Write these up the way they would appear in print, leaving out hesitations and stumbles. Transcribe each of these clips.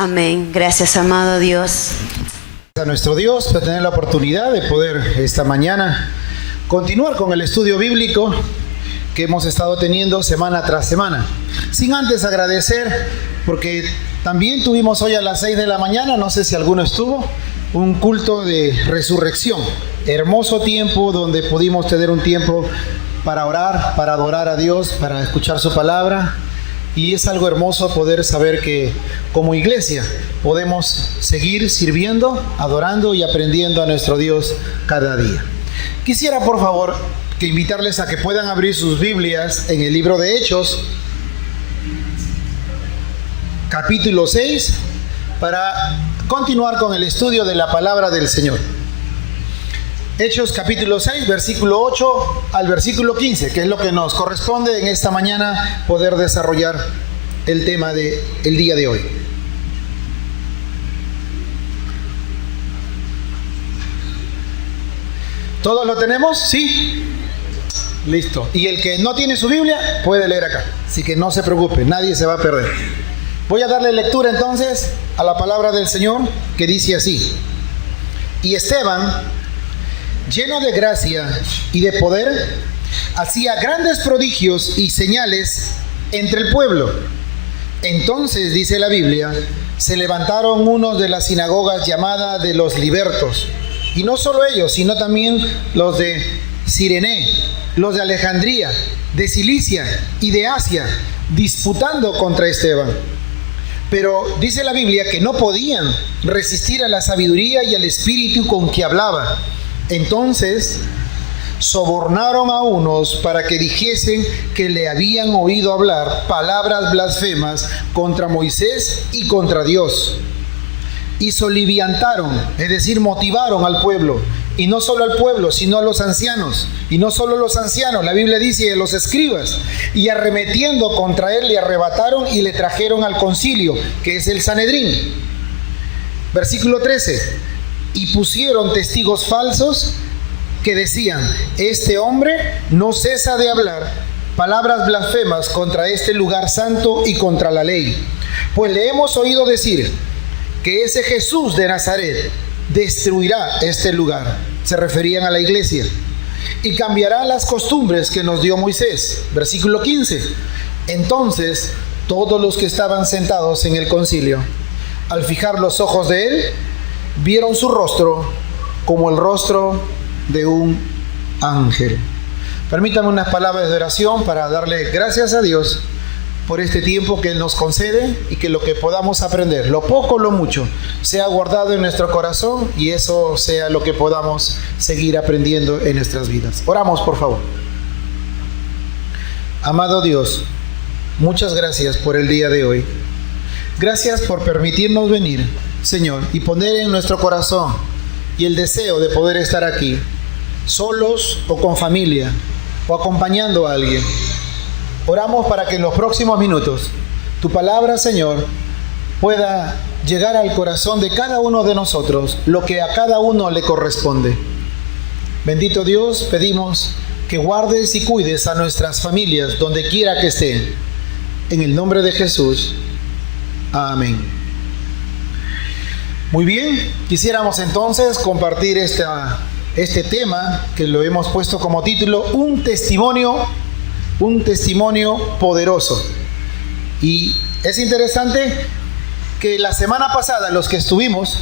Amén. Gracias, amado Dios. A nuestro Dios por tener la oportunidad de poder esta mañana continuar con el estudio bíblico que hemos estado teniendo semana tras semana. Sin antes agradecer, porque también tuvimos hoy a las 6 de la mañana, no sé si alguno estuvo, un culto de resurrección. Hermoso tiempo donde pudimos tener un tiempo para orar, para adorar a Dios, para escuchar su palabra. Y es algo hermoso poder saber que como iglesia podemos seguir sirviendo, adorando y aprendiendo a nuestro Dios cada día. Quisiera, por favor, que invitarles a que puedan abrir sus Biblias en el libro de Hechos, capítulo 6, para continuar con el estudio de la palabra del Señor. Hechos capítulo 6, versículo 8 al versículo 15, que es lo que nos corresponde en esta mañana poder desarrollar el tema del día de hoy. ¿Todos lo tenemos? ¿Sí? Listo. Y el que no tiene su Biblia puede leer acá, así que no se preocupe, nadie se va a perder. Voy a darle lectura entonces a la palabra del Señor, que dice así: y Esteban, lleno de gracia y de poder, hacía grandes prodigios y señales entre el pueblo. Entonces, dice la Biblia, se levantaron unos de las sinagogas llamadas de los libertos, y no solo ellos, sino también los de Cirene, los de Alejandría, de Cilicia y de Asia, disputando contra Esteban. Pero dice la Biblia que no podían resistir a la sabiduría y al espíritu con que hablaba. Entonces sobornaron a unos para que dijesen que le habían oído hablar palabras blasfemas contra Moisés y contra Dios. Y soliviantaron, es decir, motivaron al pueblo. Y no solo al pueblo, sino a los ancianos. Y no solo los ancianos, la Biblia dice, los escribas. Y arremetiendo contra él, le arrebataron y le trajeron al concilio, que es el Sanedrín. Versículo 13. Y pusieron testigos falsos que decían: este hombre no cesa de hablar palabras blasfemas contra este lugar santo y contra la ley. Pues le hemos oído decir que ese Jesús de Nazaret destruirá este lugar. Se referían a la iglesia. Y cambiará las costumbres que nos dio Moisés. Versículo 15. Entonces todos los que estaban sentados en el concilio, al fijar los ojos de él, vieron su rostro como el rostro de un ángel. Permítame unas palabras de oración para darle gracias a Dios por este tiempo que Él nos concede y que lo que podamos aprender, lo poco o lo mucho, sea guardado en nuestro corazón y eso sea lo que podamos seguir aprendiendo en nuestras vidas. Oramos, por favor. Amado Dios, muchas gracias por el día de hoy. Gracias por permitirnos venir, Señor, y poner en nuestro corazón y el deseo de poder estar aquí, solos o con familia, o acompañando a alguien. Oramos para que en los próximos minutos tu palabra, Señor, pueda llegar al corazón de cada uno de nosotros, lo que a cada uno le corresponde. Bendito Dios, pedimos que guardes y cuides a nuestras familias donde quiera que estén. En el nombre de Jesús. Amén. Muy bien, quisiéramos entonces compartir este tema que lo hemos puesto como título, un testimonio poderoso. Y es interesante que la semana pasada los que estuvimos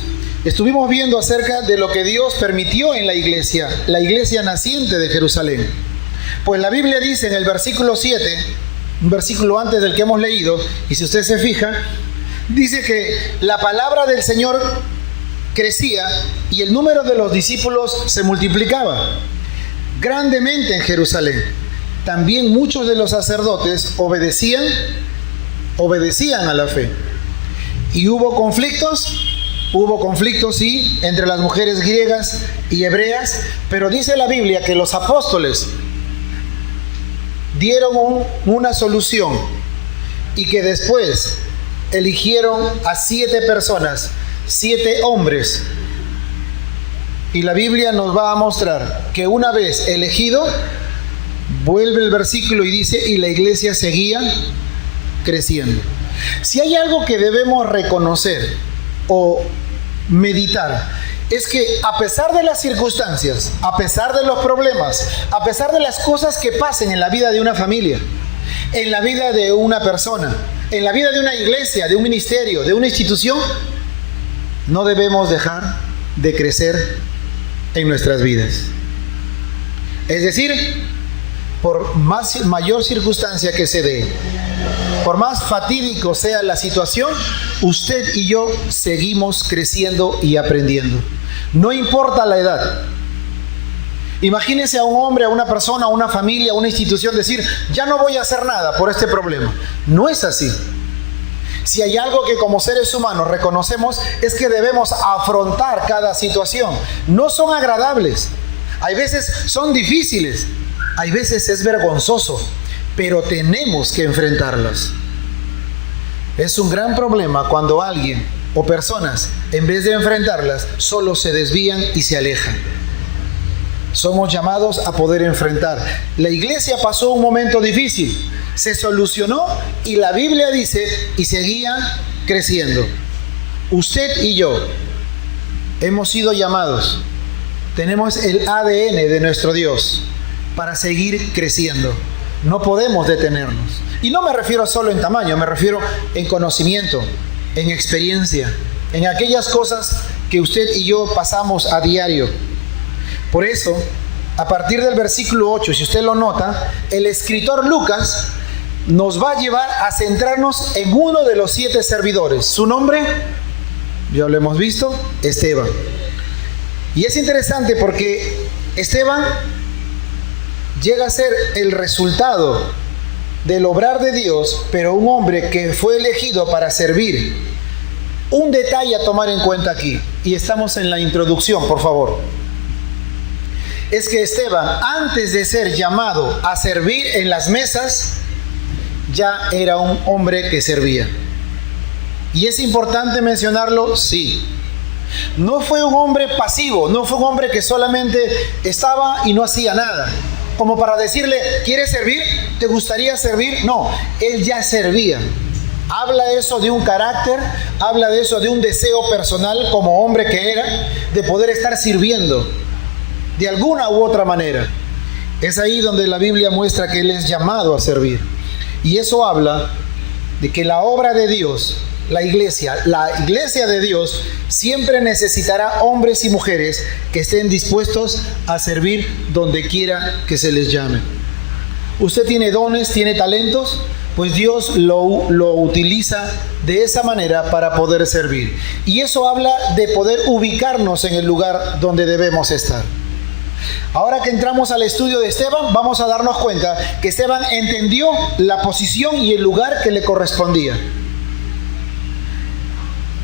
viendo acerca de lo que Dios permitió en la iglesia naciente de Jerusalén. Pues la Biblia dice en el versículo 7, un versículo antes del que hemos leído, y si usted se fija, dice que la palabra del Señor crecía y el número de los discípulos se multiplicaba grandemente en Jerusalén. También muchos de los sacerdotes obedecían a la fe. Y hubo conflictos, sí, entre las mujeres griegas y hebreas, pero dice la Biblia que los apóstoles dieron una solución y que después eligieron a 7 personas, 7 hombres. Y la Biblia nos va a mostrar que una vez elegido, vuelve el versículo y dice, y la iglesia seguía creciendo. Si hay algo que debemos reconocer o meditar, es que a pesar de las circunstancias, a pesar de los problemas, a pesar de las cosas que pasen en la vida de una familia, en la vida de una persona, en la vida de una iglesia, de un ministerio, de una institución, no debemos dejar de crecer en nuestras vidas. Es decir, por mayor circunstancia que se dé, por más fatídico sea la situación, usted y yo seguimos creciendo y aprendiendo. No importa la edad. Imagínese a un hombre, a una persona, a una familia, a una institución decir, ya no voy a hacer nada por este problema. No es así. Si hay algo que como seres humanos reconocemos es que debemos afrontar cada situación. No son agradables. Hay veces son difíciles. Hay veces es vergonzoso. Pero tenemos que enfrentarlas. Es un gran problema cuando alguien o personas, en vez de enfrentarlas, solo se desvían y se alejan. Somos llamados a poder enfrentar. La iglesia pasó un momento difícil, se solucionó y la Biblia dice, y seguía creciendo. Usted y yo hemos sido llamados, tenemos el ADN de nuestro Dios para seguir creciendo. No podemos detenernos. Y no me refiero solo en tamaño, me refiero en conocimiento, en experiencia, en aquellas cosas que usted y yo pasamos a diario. Por eso, a partir del versículo 8, si usted lo nota, el escritor Lucas nos va a llevar a centrarnos en uno de los 7 servidores. Su nombre, ya lo hemos visto, Esteban. Y es interesante porque Esteban llega a ser el resultado del obrar de Dios, pero un hombre que fue elegido para servir. Un detalle a tomar en cuenta aquí, y estamos en la introducción, por favor. Es que Esteban, antes de ser llamado a servir en las mesas, ya era un hombre que servía. ¿Y es importante mencionarlo? Sí. No fue un hombre pasivo, no fue un hombre que solamente estaba y no hacía nada. Como para decirle, ¿quieres servir? ¿Te gustaría servir? No, él ya servía. Habla eso de un carácter, habla de eso de un deseo personal como hombre que era, de poder estar sirviendo de alguna u otra manera. Es ahí donde la Biblia muestra que él es llamado a servir. Y eso habla de que la obra de Dios, la iglesia de Dios, siempre necesitará hombres y mujeres que estén dispuestos a servir donde quiera que se les llame. Usted tiene dones, tiene talentos, pues Dios lo utiliza de esa manera para poder servir. Y eso habla de poder ubicarnos en el lugar donde debemos estar. Ahora que entramos al estudio de Esteban, vamos a darnos cuenta que Esteban entendió la posición y el lugar que le correspondía.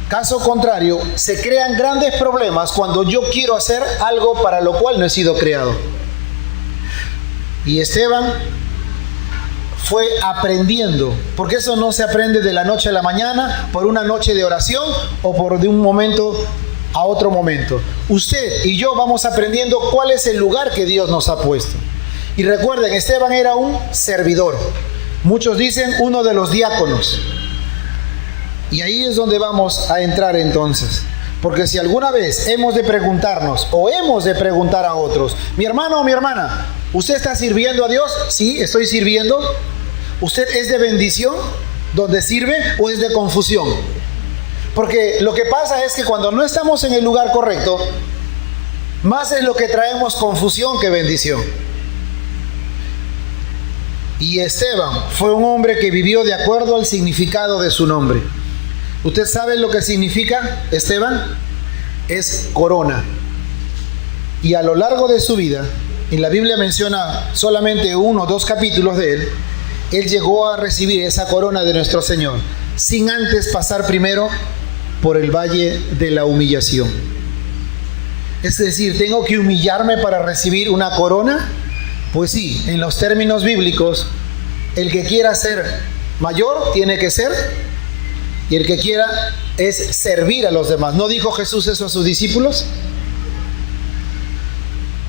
Caso contrario, se crean grandes problemas cuando yo quiero hacer algo para lo cual no he sido creado. Y Esteban fue aprendiendo, porque eso no se aprende de la noche a la mañana, por una noche de oración o por de un momento a otro momento. Usted y yo vamos aprendiendo cuál es el lugar que Dios nos ha puesto. Y recuerden, Esteban era un servidor. Muchos dicen uno de los diáconos. Y ahí es donde vamos a entrar entonces. Porque si alguna vez hemos de preguntarnos o hemos de preguntar a otros, mi hermano o mi hermana, ¿usted está sirviendo a Dios? Sí, estoy sirviendo. ¿Usted es de bendición donde sirve o es de confusión? Porque lo que pasa es que cuando no estamos en el lugar correcto, más es lo que traemos confusión que bendición. Y Esteban fue un hombre que vivió de acuerdo al significado de su nombre. ¿Usted sabe lo que significa Esteban? Es corona. Y a lo largo de su vida, y la Biblia menciona solamente 1 o 2 capítulos de él, él llegó a recibir esa corona de nuestro Señor, sin antes pasar primero por el valle de la humillación. Es decir, ¿tengo que humillarme para recibir una corona? Pues sí, en los términos bíblicos, el que quiera ser mayor tiene que ser, y el que quiera es servir a los demás. ¿No dijo Jesús eso a sus discípulos?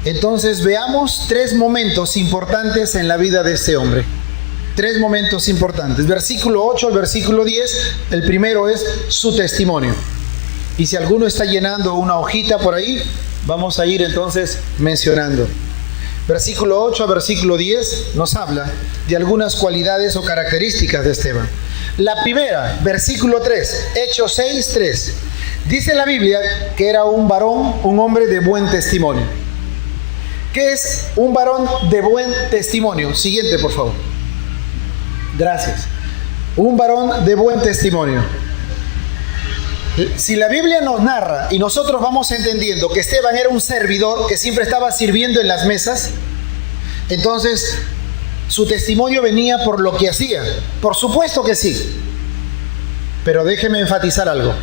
Entonces veamos 3 momentos importantes en la vida de este hombre. 3 momentos importantes. Versículo 8 al versículo 10, el primero es su testimonio. Y si alguno está llenando una hojita por ahí, vamos a ir entonces mencionando. Versículo 8 a versículo 10 nos habla de algunas cualidades o características de Esteban. La primera, versículo 3, Hechos 6, 3. Dice la Biblia que era un varón, un hombre de buen testimonio. ¿Qué es un varón de buen testimonio? Siguiente, por favor. Gracias. Un varón de buen testimonio. Si la Biblia nos narra y nosotros vamos entendiendo que Esteban era un servidor que siempre estaba sirviendo en las mesas, entonces su testimonio venía por lo que hacía. Por supuesto que sí. Pero déjeme enfatizar algo.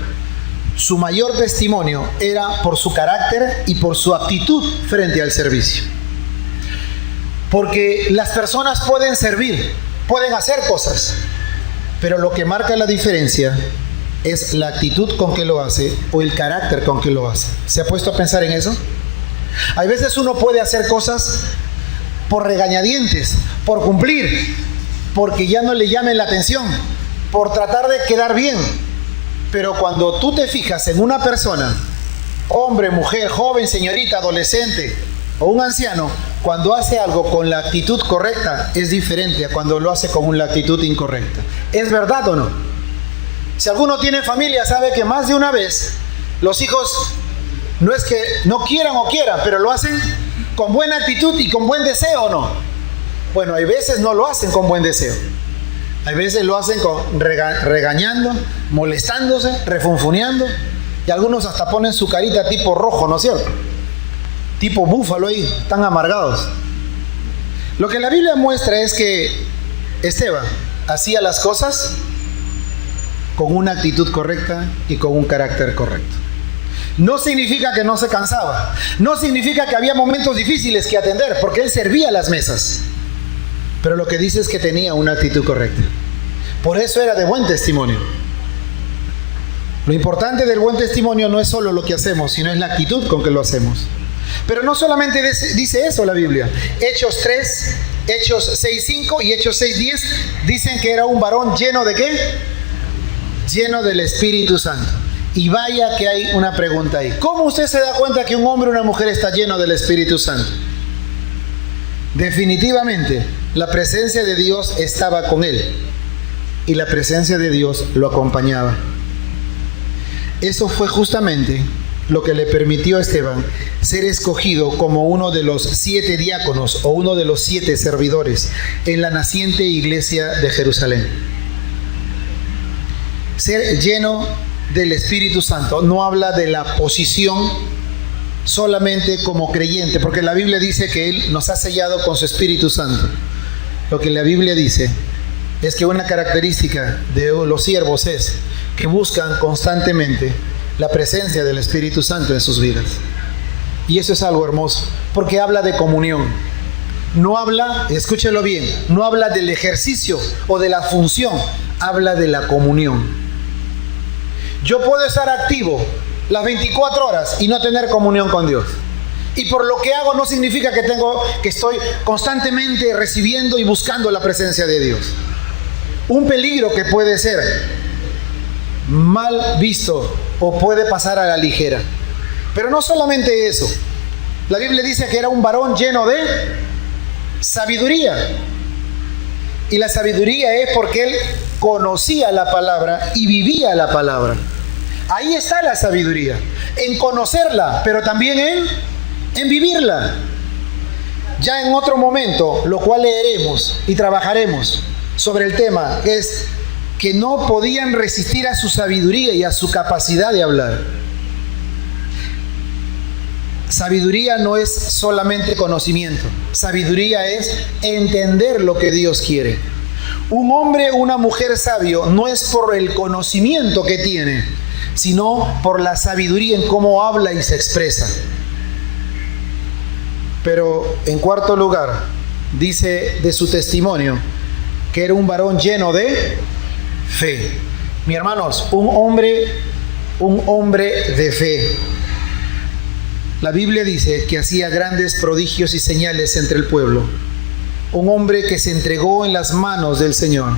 Su mayor testimonio era por su carácter y por su actitud frente al servicio. Porque las personas pueden servir, pueden hacer cosas, pero lo que marca la diferencia es la actitud con que lo hace o el carácter con que lo hace. ¿Se ha puesto a pensar en eso? Hay veces uno puede hacer cosas por regañadientes, por cumplir, porque ya no le llamen la atención, por tratar de quedar bien. Pero cuando tú te fijas en una persona, hombre, mujer, joven, señorita, adolescente o un anciano, cuando hace algo con la actitud correcta, es diferente a cuando lo hace con la actitud incorrecta. ¿Es verdad o no? Si alguno tiene familia, sabe que más de una vez los hijos no es que no quieran o quieran, pero lo hacen con buena actitud y con buen deseo, ¿o no? Bueno, hay veces no lo hacen con buen deseo. Hay veces lo hacen regañando, molestándose, refunfuneando, y algunos hasta ponen su carita tipo rojo, ¿no es cierto? Tipo búfalo ahí, están amargados. Lo que la Biblia muestra es que Esteban hacía las cosas con una actitud correcta y con un carácter correcto. No significa que no se cansaba, no significa que había momentos difíciles que atender, porque él servía las mesas. Pero lo que dice es que tenía una actitud correcta. Por eso era de buen testimonio. Lo importante del buen testimonio no es solo lo que hacemos, sino es la actitud con que lo hacemos. Pero no solamente dice eso la Biblia. Hechos 3, Hechos 6:5 y Hechos 6:10 dicen que era un varón lleno de ¿qué? Lleno del Espíritu Santo. Y vaya que hay una pregunta ahí. ¿Cómo usted se da cuenta que un hombre o una mujer está lleno del Espíritu Santo? Definitivamente, la presencia de Dios estaba con él y la presencia de Dios lo acompañaba. Eso fue justamente lo que le permitió a Esteban ser escogido como uno de los 7 diáconos o uno de los 7 servidores en la naciente iglesia de Jerusalén. Ser lleno del Espíritu Santo no habla de la posición solamente como creyente, porque la Biblia dice que Él nos ha sellado con su Espíritu Santo. Lo que la Biblia dice es que una característica de los siervos es que buscan constantemente la presencia del Espíritu Santo en sus vidas. Y eso es algo hermoso, porque habla de comunión. No habla, escúchelo bien, no habla del ejercicio o de la función, habla de la comunión. Yo puedo estar activo las 24 horas y no tener comunión con Dios. Y por lo que hago no significa que estoy constantemente recibiendo y buscando la presencia de Dios. Un peligro que puede ser mal visto o puede pasar a la ligera. Pero no solamente eso. La Biblia dice que era un varón lleno de sabiduría. Y la sabiduría es porque él conocía la palabra y vivía la palabra. Ahí está la sabiduría, en conocerla, pero también en vivirla. Ya en otro momento, lo cual leeremos y trabajaremos sobre el tema, es que no podían resistir a su sabiduría y a su capacidad de hablar. Sabiduría no es solamente conocimiento, sabiduría es entender lo que Dios quiere. Un hombre o una mujer sabio no es por el conocimiento que tiene, sino por la sabiduría en cómo habla y se expresa. Pero en cuarto lugar, dice de su testimonio que era un varón lleno de fe. Mis hermanos, un hombre de fe. La Biblia dice que hacía grandes prodigios y señales entre el pueblo. un hombre que se entregó en las manos del Señor.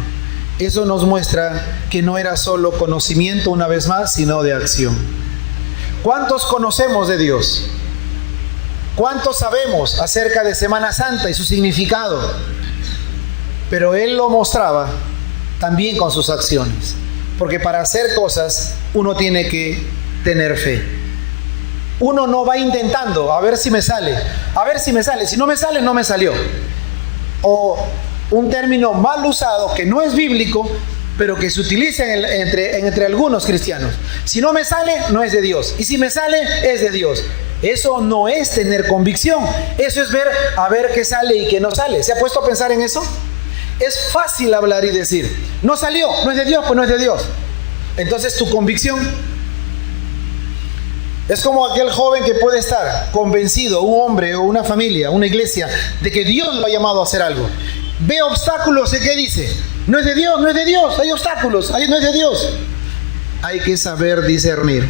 Eso nos muestra que no era solo conocimiento una vez más, sino de acción. ¿Cuántos conocemos de Dios? ¿Cuántos sabemos acerca de Semana Santa y su significado? Pero Él lo mostraba también con sus acciones. Porque para hacer cosas uno tiene que tener fe. Uno no va intentando a ver si me sale, si no me sale, no me salió. O un término mal usado que no es bíblico, pero que se utiliza entre algunos cristianos. Si no me sale, no es de Dios. Y si me sale, es de Dios. Eso no es tener convicción. Eso es ver a ver qué sale y qué no sale. ¿Se ha puesto a pensar en eso? Es fácil hablar y decir, no salió, no es de Dios, pues no es de Dios. Entonces tu convicción es como aquel joven que puede estar convencido, un hombre o una familia, una iglesia, de que Dios lo ha llamado a hacer algo. Ve obstáculos y ¿qué dice? No es de Dios, no es de Dios, hay obstáculos, no es de Dios. Hay que saber discernir,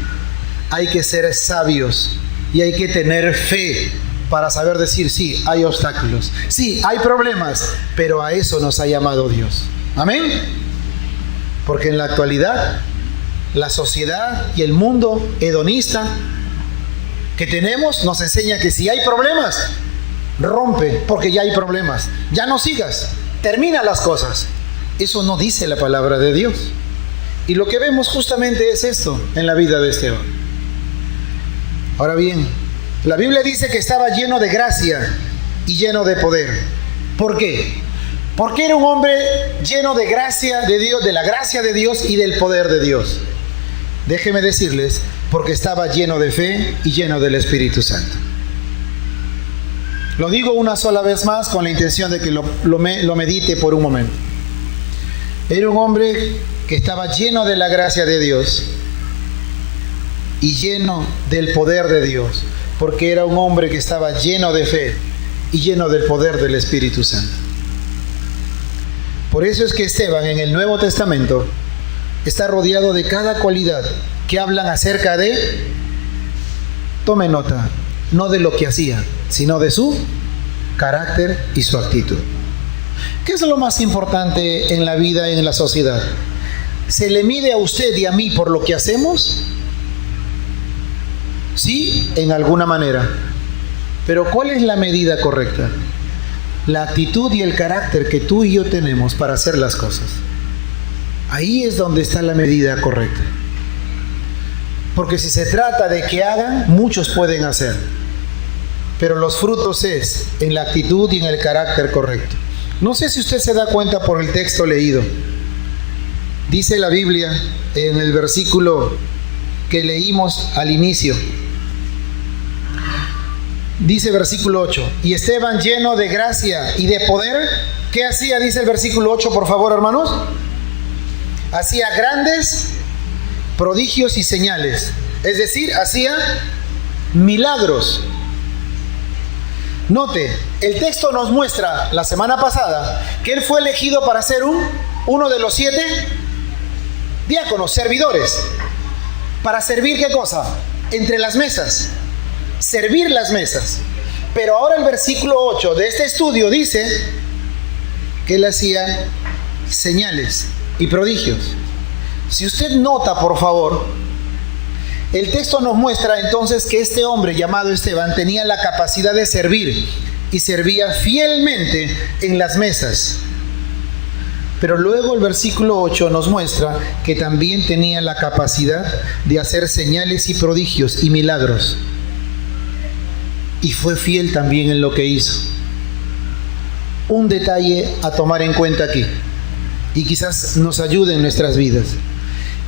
hay que ser sabios y hay que tener fe para saber decir, sí, hay obstáculos, sí, hay problemas, pero a eso nos ha llamado Dios. Amén. Porque en la actualidad, la sociedad y el mundo hedonista que tenemos nos enseña que si hay problemas, rompe, porque ya hay problemas. Ya no sigas, termina las cosas. Eso no dice la palabra de Dios. Y lo que vemos justamente es esto en la vida de Esteban. Ahora bien, la Biblia dice que estaba lleno de gracia y lleno de poder. ¿Por qué? Porque era un hombre lleno de gracia de Dios, de la gracia de Dios y del poder de Dios. Déjenme decirles, porque estaba lleno de fe y lleno del Espíritu Santo. Lo digo una sola vez más con la intención de que lo medite por un momento. Era un hombre que estaba lleno de la gracia de Dios y lleno del poder de Dios, porque era un hombre que estaba lleno de fe y lleno del poder del Espíritu Santo. Por eso es que Esteban en el Nuevo Testamento está rodeado de cada cualidad que hablan acerca de, tome nota, no de lo que hacía, sino de su carácter y su actitud. ¿Qué es lo más importante en la vida y en la sociedad? ¿Se le mide a usted y a mí por lo que hacemos? Sí, en alguna manera. Pero ¿cuál es la medida correcta? La actitud y el carácter que tú y yo tenemos para hacer las cosas. Ahí es donde está la medida correcta. Porque si se trata de que hagan, muchos pueden hacer. Pero los frutos es en la actitud y en el carácter correcto. No sé si usted se da cuenta por el texto leído. Dice la Biblia en el versículo que leímos al inicio. Dice versículo 8, y Esteban lleno de gracia y de poder, ¿qué hacía? Dice el versículo 8, por favor, hermanos. Hacía grandes prodigios y señales. Es decir, hacía milagros. Note, el texto nos muestra la semana pasada que él fue elegido para ser uno de los 7 diáconos, servidores. ¿Para servir qué cosa? Entre las mesas. Servir las mesas. Pero ahora el versículo 8 de este estudio dice que él hacía señales y prodigios. Si usted nota, por favor, el texto nos muestra entonces que este hombre llamado Esteban tenía la capacidad de servir y servía fielmente en las mesas. Pero luego el versículo 8 nos muestra que también tenía la capacidad de hacer señales y prodigios y milagros. Y fue fiel también en lo que hizo. Un detalle a tomar en cuenta aquí, y quizás nos ayude en nuestras vidas.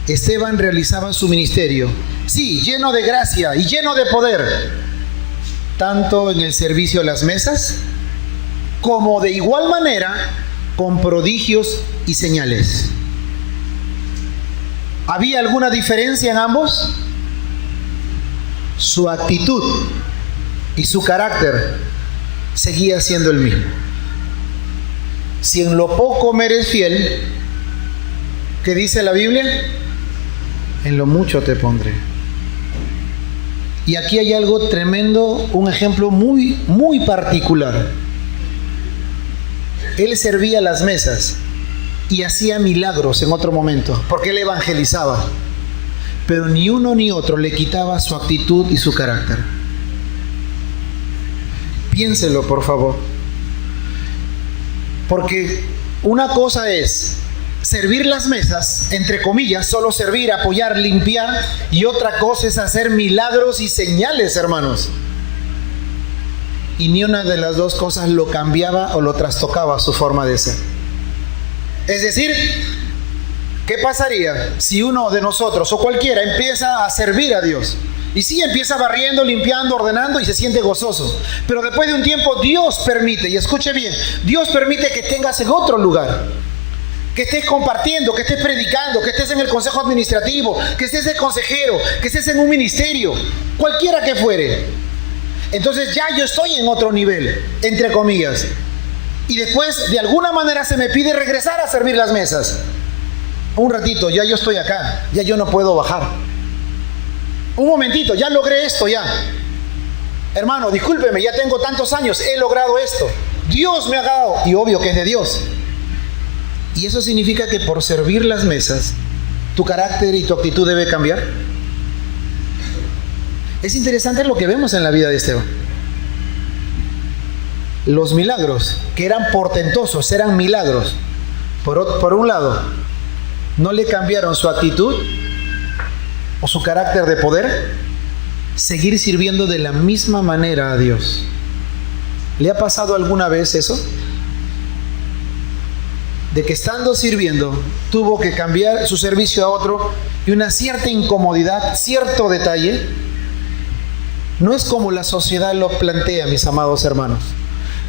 Esteban realizaba su ministerio, sí, lleno de gracia y lleno de poder, tanto en el servicio a las mesas, como de igual manera con prodigios y señales. ¿Había alguna diferencia en ambos? Su actitud y su carácter seguía siendo el mismo. Si en lo poco me eres fiel, ¿qué dice la Biblia? En lo mucho te pondré. Y aquí hay algo tremendo, un ejemplo muy, muy particular. Él servía las mesas y hacía milagros en otro momento, porque él evangelizaba. Pero ni uno ni otro le quitaba su actitud y su carácter. Piénselo, por favor. Porque una cosa es servir las mesas, entre comillas, solo servir, apoyar, limpiar, y otra cosa es hacer milagros y señales, hermanos. Y ni una de las dos cosas lo cambiaba o lo trastocaba su forma de ser. Es decir, ¿qué pasaría si uno de nosotros o cualquiera empieza a servir a Dios? Y sí, empieza barriendo, limpiando, ordenando y se siente gozoso. Pero después de un tiempo Dios permite, y escuche bien, Dios permite que tengas en otro lugar, que estés compartiendo, que estés predicando, que estés en el consejo administrativo, que estés de consejero, que estés en un ministerio, cualquiera que fuere. Entonces ya yo estoy en otro nivel, entre comillas. Y después de alguna manera se me pide regresar a servir las mesas. Un ratito, ya yo estoy acá, ya yo no puedo bajar. Un momentito, ya logré esto ya. Hermano, discúlpeme, ya tengo tantos años, he logrado esto. Dios me ha dado, y obvio que es de Dios. Y eso significa que por servir las mesas, tu carácter y tu actitud debe cambiar. Es interesante lo que vemos en la vida de Esteban. Los milagros, que eran portentosos, eran milagros. Por un lado, no le cambiaron su actitud o su carácter de poder, seguir sirviendo de la misma manera a Dios. ¿Le ha pasado alguna vez eso? De que estando sirviendo, tuvo que cambiar su servicio a otro y una cierta incomodidad, cierto detalle. No es como la sociedad lo plantea, mis amados hermanos.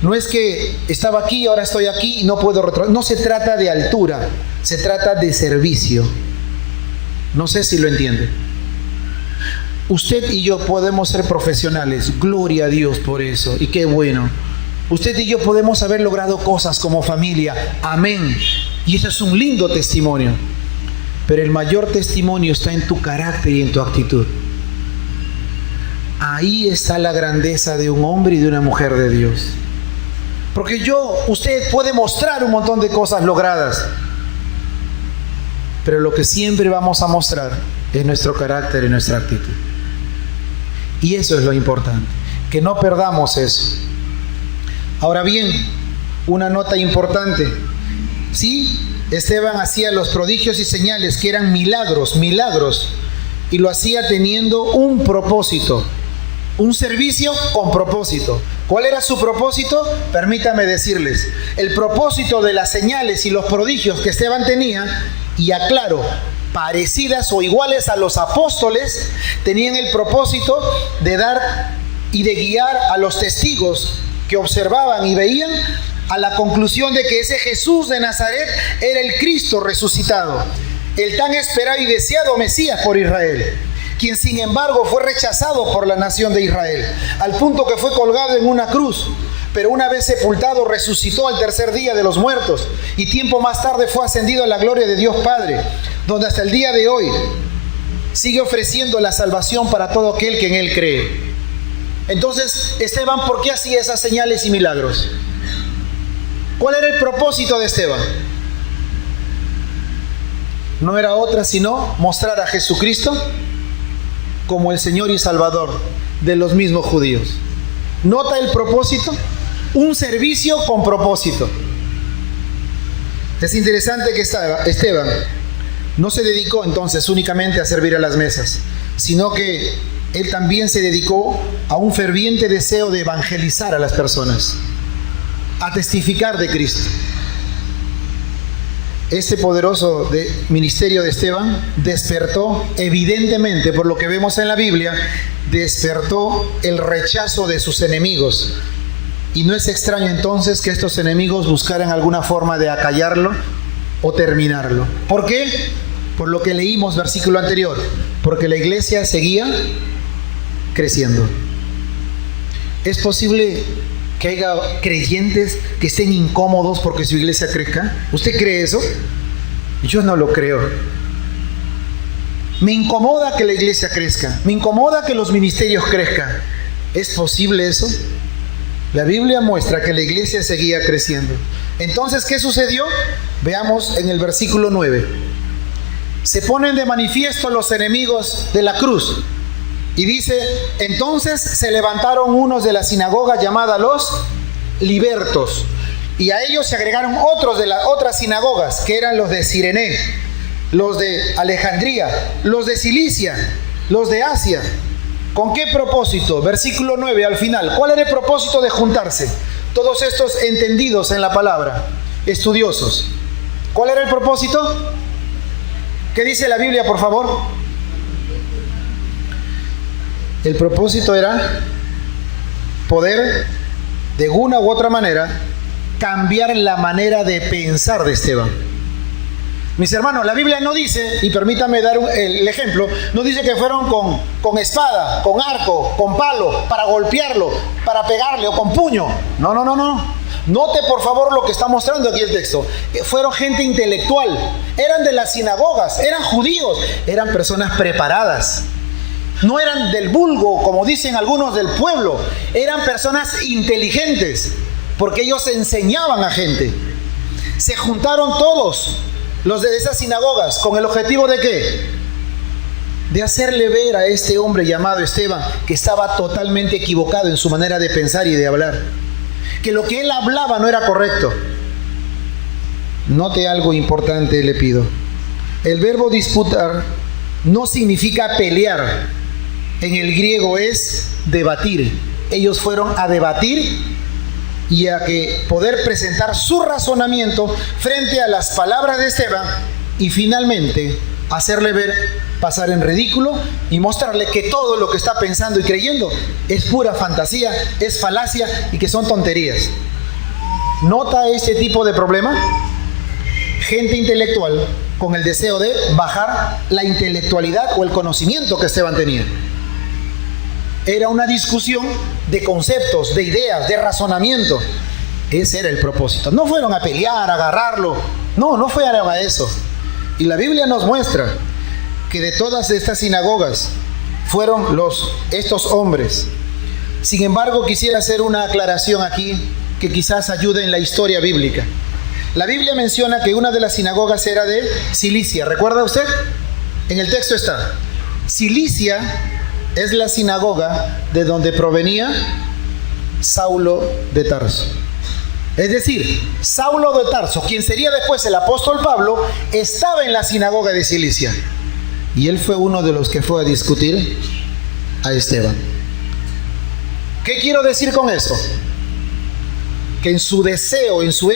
No es que estaba aquí, ahora estoy aquí y no puedo retroceder. No se trata de altura, se trata de servicio. No sé si lo entiende. Usted y yo podemos ser profesionales, gloria a Dios por eso, y qué bueno. Usted y yo podemos haber logrado cosas como familia, amén. Y eso es un lindo testimonio. Pero el mayor testimonio está en tu carácter y en tu actitud. Ahí está la grandeza de un hombre y de una mujer de Dios. Porque usted puede mostrar un montón de cosas logradas, pero lo que siempre vamos a mostrar es nuestro carácter y nuestra actitud. Y eso es lo importante, que no perdamos eso. Ahora bien, una nota importante. Sí, Esteban hacía los prodigios y señales que eran milagros, y lo hacía teniendo un propósito, un servicio con propósito. ¿Cuál era su propósito? Permítame decirles, el propósito de las señales y los prodigios que Esteban tenía, y aclaro, parecidas o iguales a los apóstoles, tenían el propósito de dar y de guiar a los testigos que observaban y veían a la conclusión de que ese Jesús de Nazaret era el Cristo resucitado, el tan esperado y deseado Mesías por Israel, quien sin embargo fue rechazado por la nación de Israel, al punto que fue colgado en una cruz, pero una vez sepultado resucitó al tercer día de los muertos, y tiempo más tarde fue ascendido a la gloria de Dios Padre, donde hasta el día de hoy sigue ofreciendo la salvación para todo aquel que en Él cree. Entonces, Esteban, ¿por qué hacía esas señales y milagros? ¿Cuál era el propósito de Esteban? No era otra sino mostrar a Jesucristo como el Señor y Salvador de los mismos judíos. ¿Nota el propósito? Un servicio con propósito. Es interesante que Esteban no se dedicó entonces únicamente a servir a las mesas, sino que él también se dedicó a un ferviente deseo de evangelizar a las personas, a testificar de Cristo. Este poderoso ministerio de Esteban despertó, evidentemente, por lo que vemos en la Biblia, despertó el rechazo de sus enemigos. Y no es extraño entonces que estos enemigos buscaran alguna forma de acallarlo o terminarlo. ¿Por qué? Por lo que leímos versículo anterior, porque la iglesia seguía creciendo. ¿Es posible que haya creyentes que estén incómodos porque su iglesia crezca? ¿Usted cree eso? Yo no lo creo. Me incomoda que la iglesia crezca, me incomoda que los ministerios crezcan. ¿Es posible eso? La Biblia muestra que la iglesia seguía creciendo. Entonces, ¿qué sucedió? Veamos en el versículo 9. Se ponen de manifiesto los enemigos de la cruz. Y dice, entonces se levantaron unos de la sinagoga llamada los libertos. Y a ellos se agregaron otros de las otras sinagogas, que eran los de Cirene, los de Alejandría, los de Cilicia, los de Asia. ¿Con qué propósito? Versículo 9 al final. ¿Cuál era el propósito de juntarse? Todos estos entendidos en la palabra, estudiosos. ¿Cuál era el propósito? ¿Qué dice la Biblia, por favor? El propósito era poder, de una u otra manera, cambiar la manera de pensar de Esteban. Mis hermanos, la Biblia no dice, y permítame dar el ejemplo, no dice que fueron con espada, con arco, con palo, para golpearlo, para pegarle o con puño. No. Note por favor lo que está mostrando aquí el texto. Fueron gente intelectual, eran de las sinagogas, eran judíos, eran personas preparadas. No eran del vulgo, como dicen algunos, del pueblo. Eran personas inteligentes, porque ellos enseñaban a gente. Se juntaron todos los de esas sinagogas, ¿con el objetivo de qué? De hacerle ver a este hombre llamado Esteban que estaba totalmente equivocado en su manera de pensar y de hablar, que lo que él hablaba no era correcto. Note algo importante, le pido. El verbo disputar no significa pelear. En el griego es debatir. Ellos fueron a debatir y a que poder presentar su razonamiento frente a las palabras de Esteban y finalmente hacerle ver, pasar en ridículo y mostrarle que todo lo que está pensando y creyendo es pura fantasía, es falacia y que son tonterías. ¿Nota este tipo de problema? Gente intelectual con el deseo de bajar la intelectualidad o el conocimiento que Esteban tenía. Era una discusión de conceptos, de ideas, de razonamiento. Ese era el propósito. No fueron a pelear, a agarrarlo. No fueron a eso. Y la Biblia nos muestra que de todas estas sinagogas fueron estos hombres. Sin embargo, quisiera hacer una aclaración aquí que quizás ayude en la historia bíblica. La Biblia menciona que una de las sinagogas era de Cilicia. ¿Recuerda usted? En el texto está. Cilicia es la sinagoga de donde provenía Saulo de Tarso. Es decir, Saulo de Tarso, quien sería después el apóstol Pablo, estaba en la sinagoga de Cilicia. Y él fue uno de los que fue a discutir a Esteban. ¿Qué quiero decir con esto? Que en su deseo, en su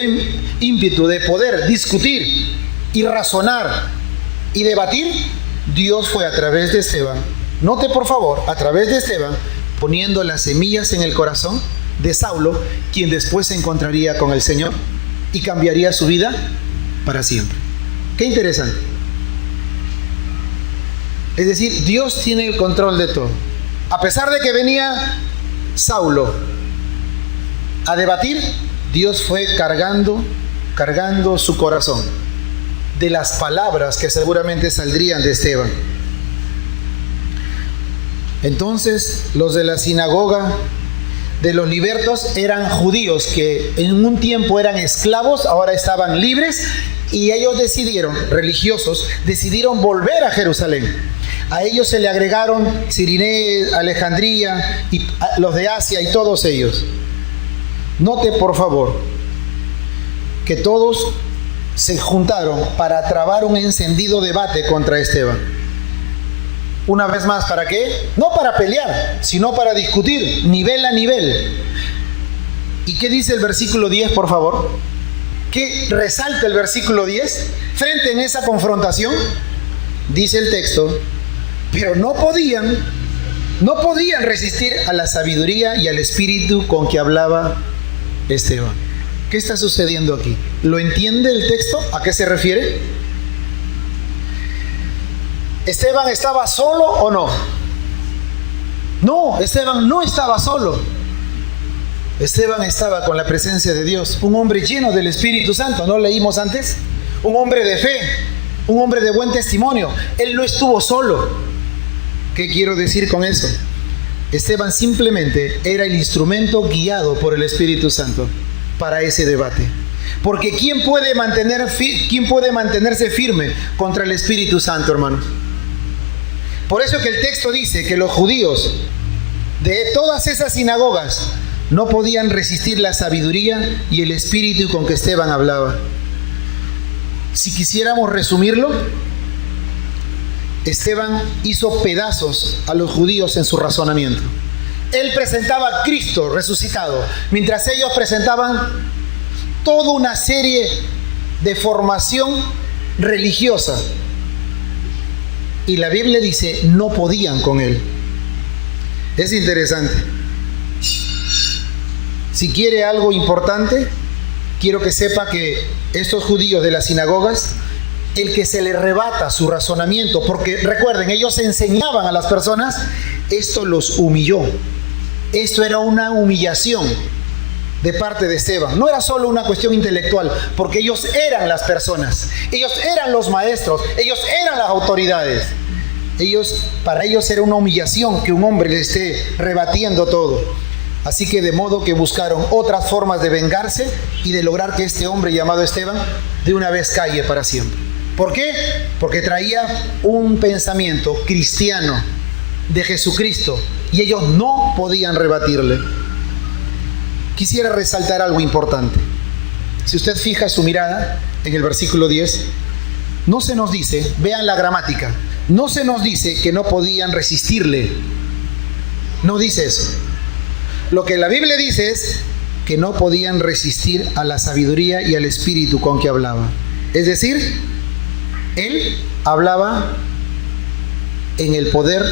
ímpetu de poder discutir y razonar y debatir, Dios fue a través de Esteban. Note por favor, a través de Esteban, poniendo las semillas en el corazón de Saulo, quien después se encontraría con el Señor y cambiaría su vida para siempre. Qué interesante. Es decir, Dios tiene el control de todo. A pesar de que venía Saulo a debatir, Dios fue cargando su corazón de las palabras que seguramente saldrían de Esteban. Entonces, los de la sinagoga de los libertos eran judíos que en un tiempo eran esclavos, ahora estaban libres, y ellos religiosos, decidieron volver a Jerusalén. A ellos se le agregaron Cirene, Alejandría, y los de Asia y todos ellos. Note por favor que todos se juntaron para trabar un encendido debate contra Esteban. Una vez más, ¿para qué? No para pelear, sino para discutir, nivel a nivel. ¿Y qué dice el versículo 10, por favor? ¿Qué resalta el versículo 10? Frente en esa confrontación, dice el texto, pero no podían resistir a la sabiduría y al espíritu con que hablaba Esteban. ¿Qué está sucediendo aquí? ¿Lo entiende el texto? ¿A qué se refiere? ¿Esteban estaba solo o no? No, Esteban no estaba solo. Esteban estaba con la presencia de Dios, un hombre lleno del Espíritu Santo, ¿no leímos antes? Un hombre de fe, un hombre de buen testimonio. Él no estuvo solo. ¿Qué quiero decir con eso? Esteban simplemente era el instrumento guiado por el Espíritu Santo para ese debate. Porque ¿quién puede mantenerse firme contra el Espíritu Santo, hermanos? Por eso que el texto dice que los judíos de todas esas sinagogas no podían resistir la sabiduría y el espíritu con que Esteban hablaba. Si quisiéramos resumirlo, Esteban hizo pedazos a los judíos en su razonamiento. Él presentaba a Cristo resucitado, mientras ellos presentaban toda una serie de formación religiosa. Y la Biblia dice, no podían con él. Es interesante. Si quiere algo importante, quiero que sepa que estos judíos de las sinagogas, el que se les rebata su razonamiento, porque recuerden, ellos enseñaban a las personas, esto los humilló. Esto era una humillación de parte de Esteban. No era solo una cuestión intelectual, porque ellos eran las personas, ellos eran los maestros, ellos eran las autoridades. Para ellos era una humillación que un hombre le esté rebatiendo todo. Así que de modo que buscaron otras formas de vengarse y de lograr que este hombre llamado Esteban de una vez calle para siempre. ¿Por qué? Porque traía un pensamiento cristiano de Jesucristo y ellos no podían rebatirle. Quisiera resaltar algo importante. Si usted fija su mirada en el versículo 10, no se nos dice, vean la gramática, no se nos dice que no podían resistirle. No dice eso. Lo que la Biblia dice es que no podían resistir a la sabiduría y al espíritu con que hablaba. Es decir, él hablaba en el poder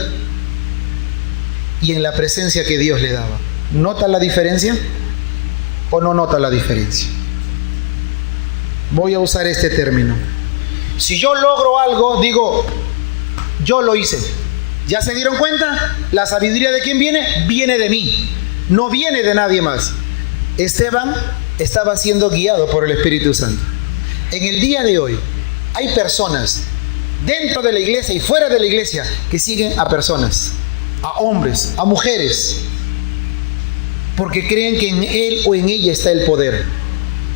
y en la presencia que Dios le daba. ¿Nota la diferencia o no nota la diferencia? Voy a usar este término. Si yo logro algo, digo, yo lo hice. ¿Ya se dieron cuenta? La sabiduría ¿de quién viene? Viene de mí, no viene de nadie más. Esteban estaba siendo guiado por el Espíritu Santo. En el día de hoy hay personas dentro de la iglesia y fuera de la iglesia que siguen a personas, a hombres, a mujeres, porque creen que en él o en ella está el poder,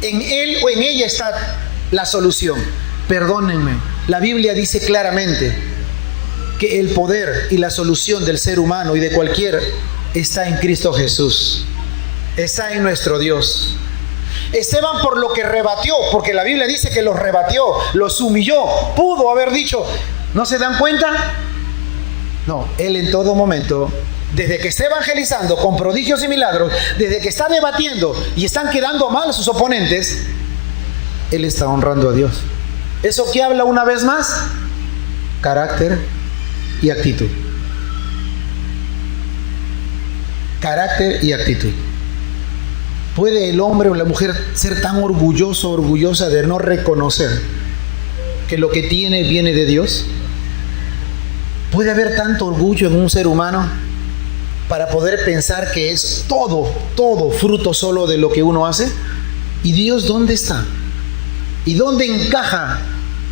en él o en ella está la solución. Perdónenme, la Biblia dice claramente que el poder y la solución del ser humano y de cualquiera está en Cristo Jesús, está en nuestro Dios. Esteban, por lo que rebatió, porque la Biblia dice que los rebatió, los humilló, pudo haber dicho, ¿no se dan cuenta? No, él en todo momento, desde que está evangelizando con prodigios y milagros, desde que está debatiendo y están quedando mal sus oponentes, él está honrando a Dios. ¿Eso qué habla una vez más? Carácter y actitud. Carácter y actitud. ¿Puede el hombre o la mujer ser tan orgulloso o orgullosa de no reconocer que lo que tiene viene de Dios? ¿Puede haber tanto orgullo en un ser humano para poder pensar que es todo fruto solo de lo que uno hace? ¿Y Dios dónde está? ¿Y dónde encaja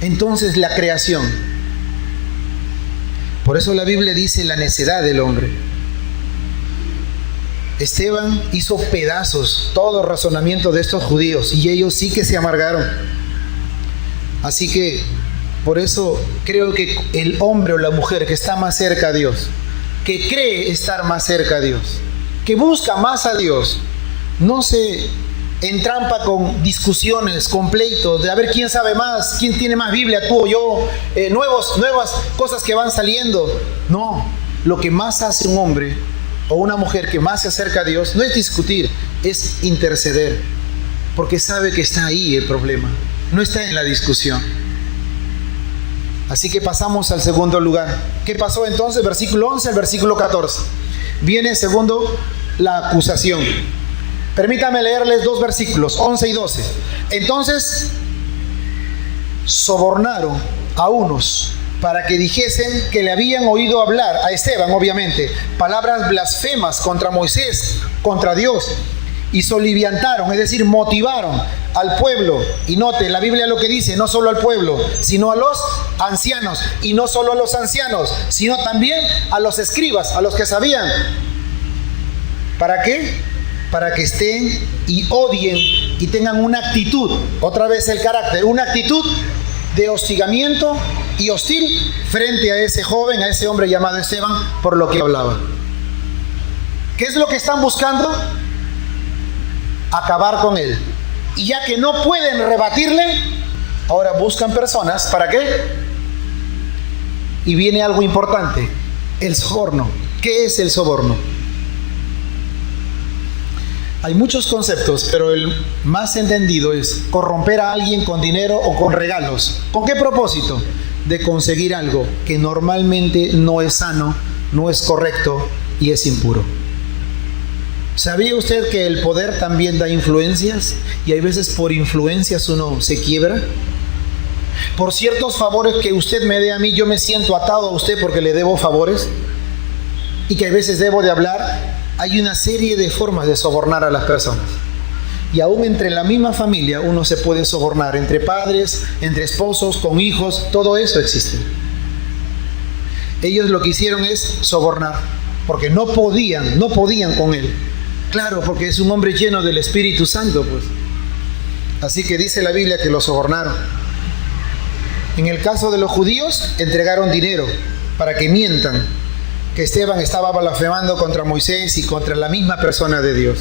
entonces la creación? Por eso la Biblia dice la necedad del hombre. Esteban hizo pedazos todo razonamiento de estos judíos y ellos sí que se amargaron. Así que por eso creo que el hombre o la mujer que está más cerca a Dios, que cree estar más cerca a Dios, que busca más a Dios, no se entrampa con discusiones, con pleitos, de a ver quién sabe más, quién tiene más Biblia, tú o yo, nuevas cosas que van saliendo. No, lo que más hace un hombre o una mujer que más se acerca a Dios no es discutir, es interceder, porque sabe que está ahí el problema, no está en la discusión. Así que pasamos al segundo lugar. ¿Qué pasó entonces? Versículo 11 al versículo 14. Viene segundo la acusación. Permítame leerles dos versículos, 11 y 12. Entonces sobornaron a unos para que dijesen que le habían oído hablar a Esteban, obviamente, palabras blasfemas contra Moisés, contra Dios, y soliviantaron, es decir, motivaron al pueblo. Y note, la Biblia lo que dice, no solo al pueblo, sino a los ancianos, y no solo a los ancianos, sino también a los escribas, a los que sabían. ¿Para qué? Para que estén y odien y tengan una actitud, otra vez el carácter, una actitud de hostigamiento y hostil frente a ese joven, a ese hombre llamado Esteban, por lo que hablaba. ¿Qué es lo que están buscando? Acabar con él. Y ya que no pueden rebatirle, ahora buscan personas, ¿para qué? Y viene algo importante, el soborno. ¿Qué es el soborno? Hay muchos conceptos, pero el más entendido es corromper a alguien con dinero o con regalos. ¿Con qué propósito? De conseguir algo que normalmente no es sano, no es correcto y es impuro. ¿Sabía usted que el poder también da influencias? Y hay veces por influencias uno se quiebra. Por ciertos favores que usted me dé a mí, yo me siento atado a usted porque le debo favores. Y que a veces debo de hablar. Hay una serie de formas de sobornar a las personas. Y aún entre la misma familia uno se puede sobornar. Entre padres, entre esposos, con hijos, todo eso existe. Ellos lo que hicieron es sobornar. Porque no podían con él. Claro, porque es un hombre lleno del Espíritu Santo, pues. Así que dice la Biblia que lo sobornaron. En el caso de los judíos, entregaron dinero para que mientan que Esteban estaba blasfemando contra Moisés y contra la misma persona de Dios.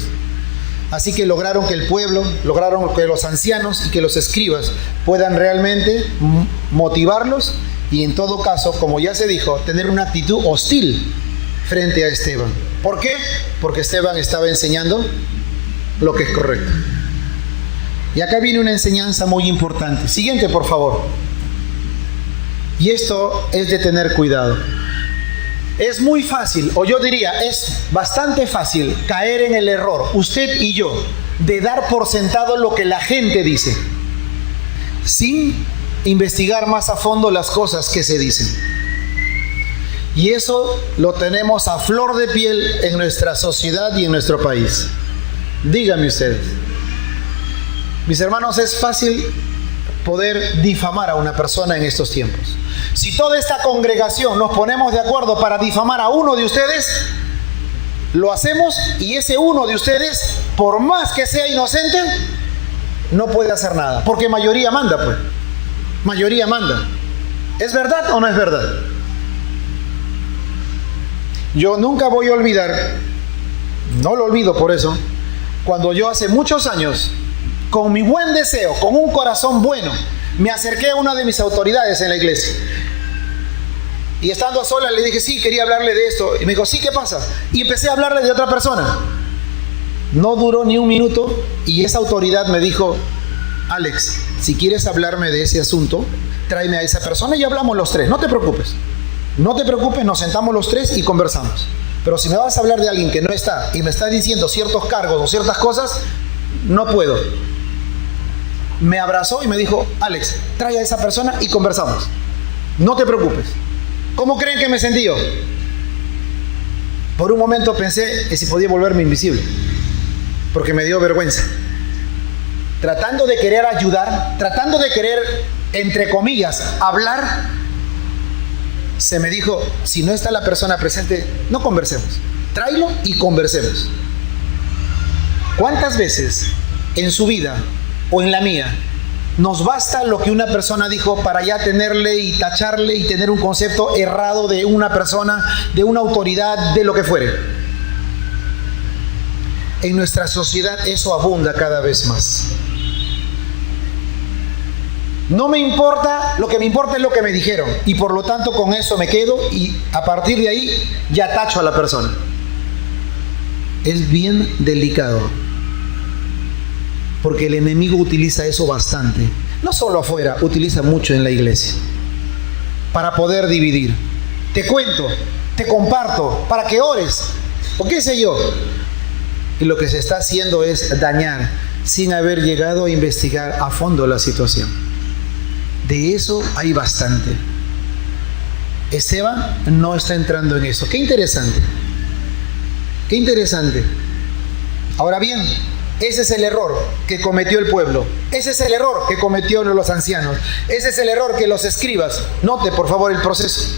Así que lograron que el pueblo, lograron que los ancianos y que los escribas puedan realmente motivarlos y en todo caso, como ya se dijo, tener una actitud hostil frente a Esteban. ¿Por qué? Porque Esteban estaba enseñando lo que es correcto. Y acá viene una enseñanza muy importante. Siguiente, por favor. Y esto es de tener cuidado. Es muy fácil, o yo diría, es bastante fácil caer en el error, usted y yo, de dar por sentado lo que la gente dice, sin investigar más a fondo las cosas que se dicen. Y eso lo tenemos a flor de piel en nuestra sociedad y en nuestro país. Díganme ustedes. Mis hermanos, es fácil poder difamar a una persona en estos tiempos. Si toda esta congregación nos ponemos de acuerdo para difamar a uno de ustedes, lo hacemos y ese uno de ustedes, por más que sea inocente, no puede hacer nada. Porque mayoría manda, pues. Mayoría manda. ¿Es verdad o no es verdad? Yo nunca voy a olvidar, no lo olvido por eso, cuando yo hace muchos años, con mi buen deseo, con un corazón bueno, me acerqué a una de mis autoridades en la iglesia. Y estando a solas le dije, sí, quería hablarle de esto. Y me dijo, sí, ¿qué pasa? Y empecé a hablarle de otra persona. No duró ni un minuto y esa autoridad me dijo, Alex, si quieres hablarme de ese asunto, tráeme a esa persona y hablamos los tres. No te preocupes. No te preocupes, nos sentamos los tres y conversamos. Pero si me vas a hablar de alguien que no está y me está diciendo ciertos cargos o ciertas cosas, no puedo. Me abrazó y me dijo, Alex, trae a esa persona y conversamos. No te preocupes. ¿Cómo creen que me sentí yo? Por un momento pensé que si podía volverme invisible, porque me dio vergüenza. Tratando de querer ayudar, tratando de querer, entre comillas, hablar, se me dijo, si no está la persona presente, no conversemos. Tráelo y conversemos. ¿Cuántas veces en su vida o en la mía nos basta lo que una persona dijo para ya tenerle y tacharle y tener un concepto errado de una persona, de una autoridad, de lo que fuere? En nuestra sociedad eso abunda cada vez más. No me importa, lo que me importa es lo que me dijeron y por lo tanto con eso me quedo y a partir de ahí ya tacho a la persona. Es bien delicado. Porque el enemigo utiliza eso bastante. No solo afuera, utiliza mucho en la iglesia. Para poder dividir. Te cuento, te comparto, para que ores. O qué sé yo. Y lo que se está haciendo es dañar, sin haber llegado a investigar a fondo la situación. De eso hay bastante. Esteban no está entrando en eso. Qué interesante. Qué interesante. Ahora bien, ese es el error que cometió el pueblo. Ese es el error que cometió los ancianos. Ese es el error que los escribas. Note por favor el proceso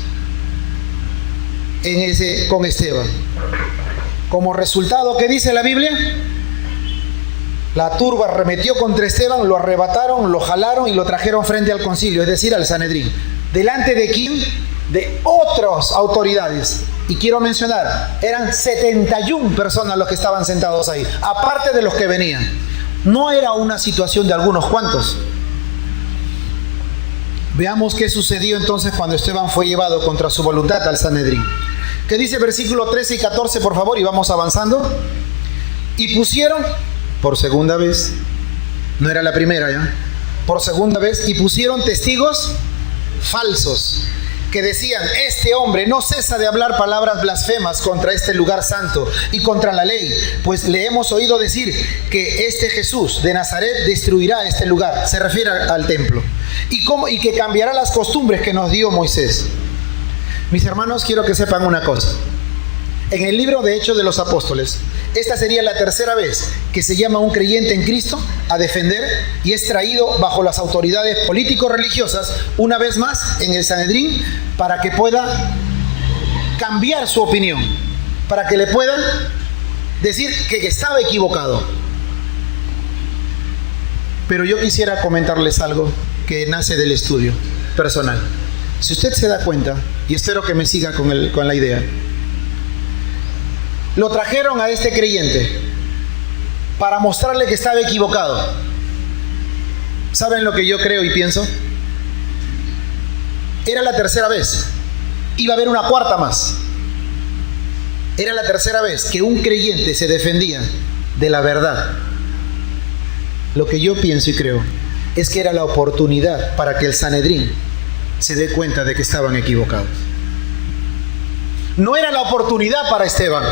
con Esteban. Como resultado, ¿qué dice la Biblia? La turba arremetió contra Esteban, lo arrebataron, lo jalaron y lo trajeron frente al concilio, es decir, al Sanedrín. ¿Delante de quién? De otras autoridades. Y quiero mencionar, eran 71 personas los que estaban sentados ahí, aparte de los que venían. No era una situación de algunos cuantos. Veamos qué sucedió entonces cuando Esteban fue llevado contra su voluntad al Sanedrín. ¿Qué dice versículo 13 y 14, por favor? Y vamos avanzando. Y pusieron, por segunda vez, no era la primera ya, por segunda vez, y pusieron testigos falsos que decían: este hombre no cesa de hablar palabras blasfemas contra este lugar santo y contra la ley, pues le hemos oído decir que este Jesús de Nazaret destruirá este lugar, se refiere al templo, y que cambiará las costumbres que nos dio Moisés. Mis hermanos, quiero que sepan una cosa. En el libro de Hechos de los Apóstoles, esta sería la tercera vez que se llama a un creyente en Cristo a defender y es traído bajo las autoridades político-religiosas una vez más en el Sanedrín para que pueda cambiar su opinión, para que le puedan decir que estaba equivocado. Pero yo quisiera comentarles algo que nace del estudio personal. Si usted se da cuenta, y espero que me siga con la idea, lo trajeron a este creyente para mostrarle que estaba equivocado. ¿Saben lo que yo creo y pienso? Era la tercera vez. Iba a haber una cuarta más. Era la tercera vez que un creyente se defendía de la verdad. Lo que yo pienso y creo es que era la oportunidad para que el Sanedrín se dé cuenta de que estaban equivocados. No era la oportunidad para Esteban,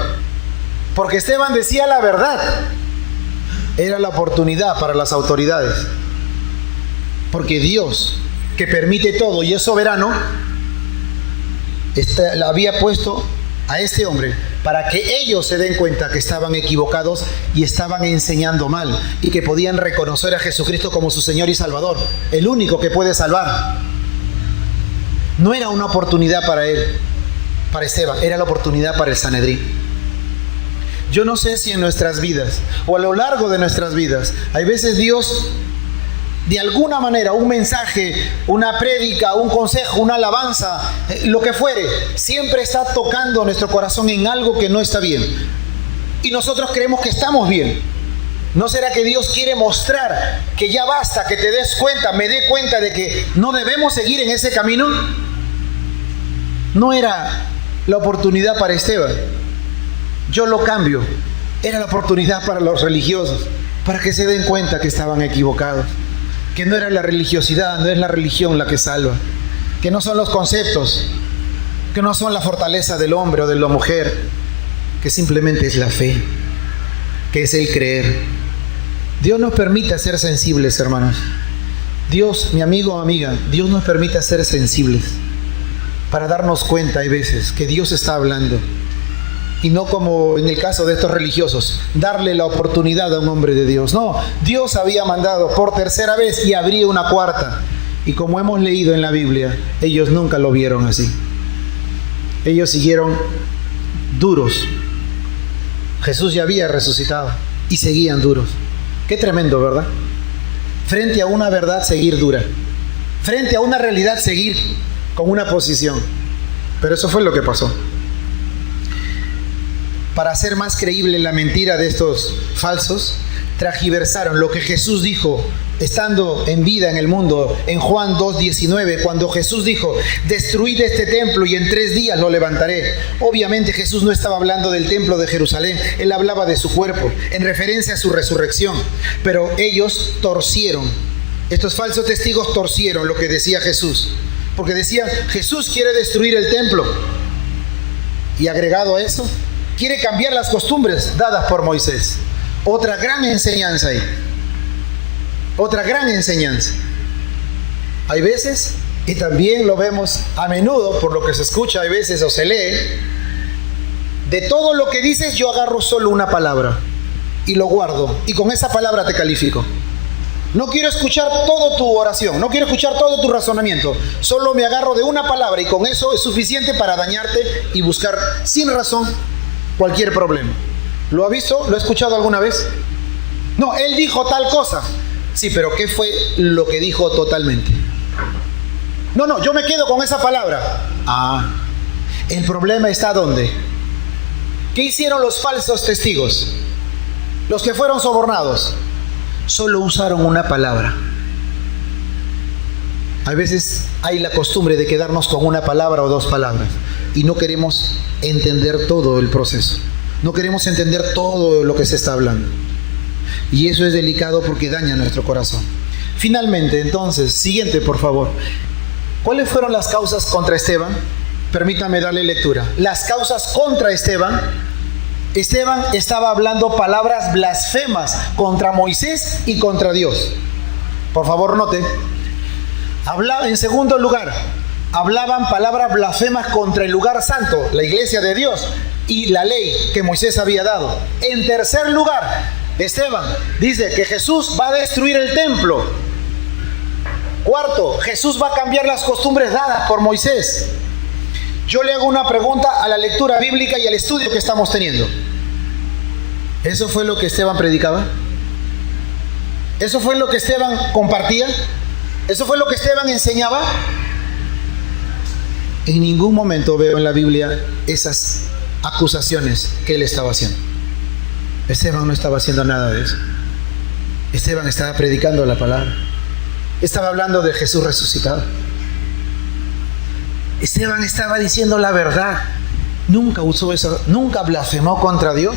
porque Esteban decía la verdad. Era la oportunidad para las autoridades, porque Dios, que permite todo y es soberano, la había puesto a este hombre para que ellos se den cuenta que estaban equivocados y estaban enseñando mal, y que podían reconocer a Jesucristo como su Señor y Salvador, el único que puede salvar. No era una oportunidad para él, para Esteban, era la oportunidad para el Sanedrín. Yo no sé si en nuestras vidas o a lo largo de nuestras vidas, hay veces Dios, de alguna manera, un mensaje, una prédica, un consejo, una alabanza, lo que fuere, siempre está tocando nuestro corazón en algo que no está bien. Y nosotros creemos que estamos bien. ¿No será que Dios quiere mostrar que ya basta, que te des cuenta, me dé cuenta de que no debemos seguir en ese camino? No era la oportunidad para Esteban. Yo lo cambio. Era la oportunidad para los religiosos, para que se den cuenta que estaban equivocados, que no era la religiosidad, no es la religión la que salva, que no son los conceptos, que no son la fortaleza del hombre o de la mujer, que simplemente es la fe, que es el creer. Dios nos permite ser sensibles, hermanos. Dios, mi amigo o amiga, Dios nos permite ser sensibles para darnos cuenta, hay veces, que Dios está hablando. Y no como en el caso de estos religiosos, darle la oportunidad a un hombre de Dios. No, Dios había mandado por tercera vez y habría una cuarta. Y como hemos leído en la Biblia, ellos nunca lo vieron así. Ellos siguieron duros. Jesús ya había resucitado y seguían duros. Qué tremendo, ¿verdad? Frente a una verdad, seguir dura. Frente a una realidad, seguir con una posición. Pero eso fue lo que pasó. Para hacer más creíble la mentira de estos falsos, transgiversaron lo que Jesús dijo estando en vida en el mundo, en Juan 2:19, cuando Jesús dijo: destruid este templo y en 3 días lo levantaré. Obviamente Jesús no estaba hablando del templo de Jerusalén, él hablaba de su cuerpo, en referencia a su resurrección. Pero ellos torcieron, estos falsos testigos torcieron lo que decía Jesús, porque decían: Jesús quiere destruir el templo, y agregado a eso, quiere cambiar las costumbres dadas por Moisés. Otra gran enseñanza ahí. Otra gran enseñanza. Hay veces, y también lo vemos a menudo por lo que se escucha, hay veces o se lee, de todo lo que dices yo agarro solo una palabra y lo guardo, y con esa palabra te califico. No quiero escuchar toda tu oración, no quiero escuchar todo tu razonamiento, solo me agarro de una palabra y con eso es suficiente para dañarte y buscar sin razón cualquier problema. ¿Lo ha visto? ¿Lo ha escuchado alguna vez? No, él dijo tal cosa. Sí, pero ¿qué fue lo que dijo totalmente? No, yo me quedo con esa palabra. El problema está ¿dónde? ¿Qué hicieron los falsos testigos? Los que fueron sobornados. Solo usaron una palabra. A veces hay la costumbre de quedarnos con una palabra o dos palabras y no queremos entender todo el proceso. No queremos entender todo lo que se está hablando. Y eso es delicado porque daña nuestro corazón. Finalmente, entonces, siguiente, por favor. ¿Cuáles fueron las causas contra Esteban? Permítame darle lectura. Las causas contra Esteban. Esteban estaba hablando palabras blasfemas contra Moisés y contra Dios. Por favor, note. En segundo lugar, hablaban palabras blasfemas contra el lugar santo, la iglesia de Dios y la ley que Moisés había dado. En tercer lugar, Esteban dice que Jesús va a destruir el templo. Cuarto, Jesús va a cambiar las costumbres dadas por Moisés. Yo le hago una pregunta a la lectura bíblica y al estudio que estamos teniendo. ¿Eso fue lo que Esteban predicaba? ¿Eso fue lo que Esteban compartía? ¿Eso fue lo que Esteban enseñaba? En ningún momento veo en la Biblia esas acusaciones que él estaba haciendo. Esteban no estaba haciendo nada de eso. Esteban estaba predicando la palabra. Estaba hablando de Jesús resucitado. Esteban estaba diciendo la verdad. Nunca usó eso, nunca blasfemó contra Dios.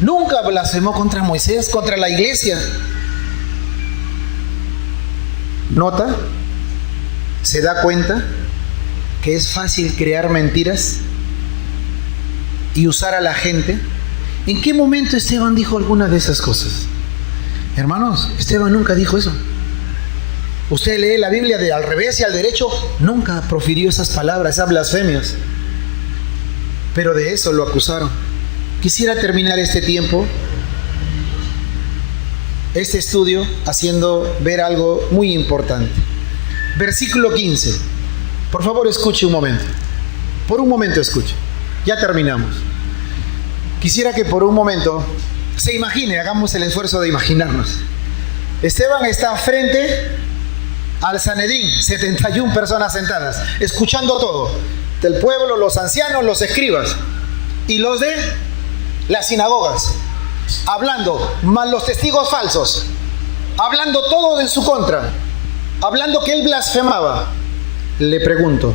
Nunca blasfemó contra Moisés, contra la iglesia. ¿Nota? ¿Se da cuenta que es fácil crear mentiras y usar a la gente? ¿En qué momento Esteban dijo alguna de esas cosas? Hermanos, Esteban nunca dijo eso. Usted lee la Biblia de al revés y al derecho, nunca profirió esas palabras, esas blasfemias. Pero de eso lo acusaron. Quisiera terminar este tiempo, este estudio, haciendo ver algo muy importante. Versículo 15. Por favor, escuche un momento. Por un momento escuche. Ya terminamos. Quisiera que por un momento se imagine, hagamos el esfuerzo de imaginarnos. Esteban está frente al Sanedrín, 71 personas sentadas, escuchando todo. Del pueblo, los ancianos, los escribas y los de las sinagogas. Hablando, más los testigos falsos. Hablando todo en su contra. Hablando que él blasfemaba. Le pregunto,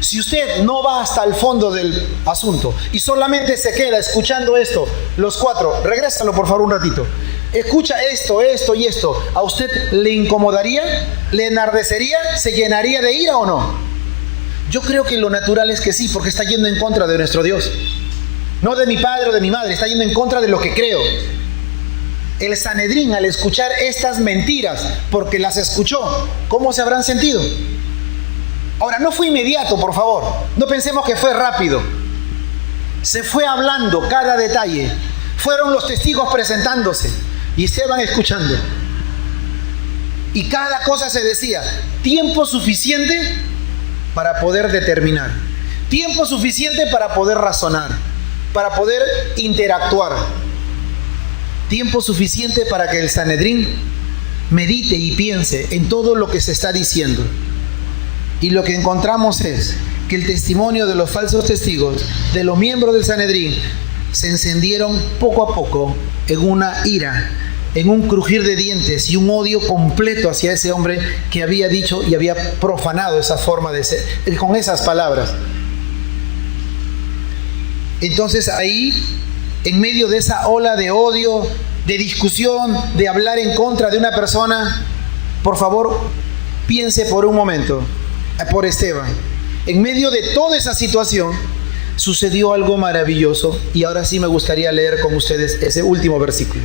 si usted no va hasta el fondo del asunto y solamente se queda escuchando esto, los cuatro, regrésalo por favor un ratito. Escucha esto, esto y esto. ¿A usted le incomodaría? ¿Le enardecería? ¿Se llenaría de ira o no? Yo creo que lo natural es que sí, porque está yendo en contra de nuestro Dios. No de mi padre o de mi madre, está yendo en contra de lo que creo. El Sanedrín, al escuchar estas mentiras, porque las escuchó, ¿cómo se habrán sentido? Ahora, no fue inmediato, por favor. No pensemos que fue rápido. Se fue hablando cada detalle. Fueron los testigos presentándose y Esteban escuchando. Y cada cosa se decía. Tiempo suficiente para poder determinar. Tiempo suficiente para poder razonar. Para poder interactuar. Tiempo suficiente para que el Sanedrín medite y piense en todo lo que se está diciendo. Y lo que encontramos es que el testimonio de los falsos testigos, de los miembros del Sanedrín, se encendieron poco a poco en una ira, en un crujir de dientes y un odio completo hacia ese hombre que había dicho y había profanado esa forma de ser, con esas palabras. Entonces ahí, en medio de esa ola de odio, de discusión, de hablar en contra de una persona, por favor, piense por un momento por Esteban. En medio de toda esa situación sucedió algo maravilloso y ahora sí me gustaría leer con ustedes ese último versículo.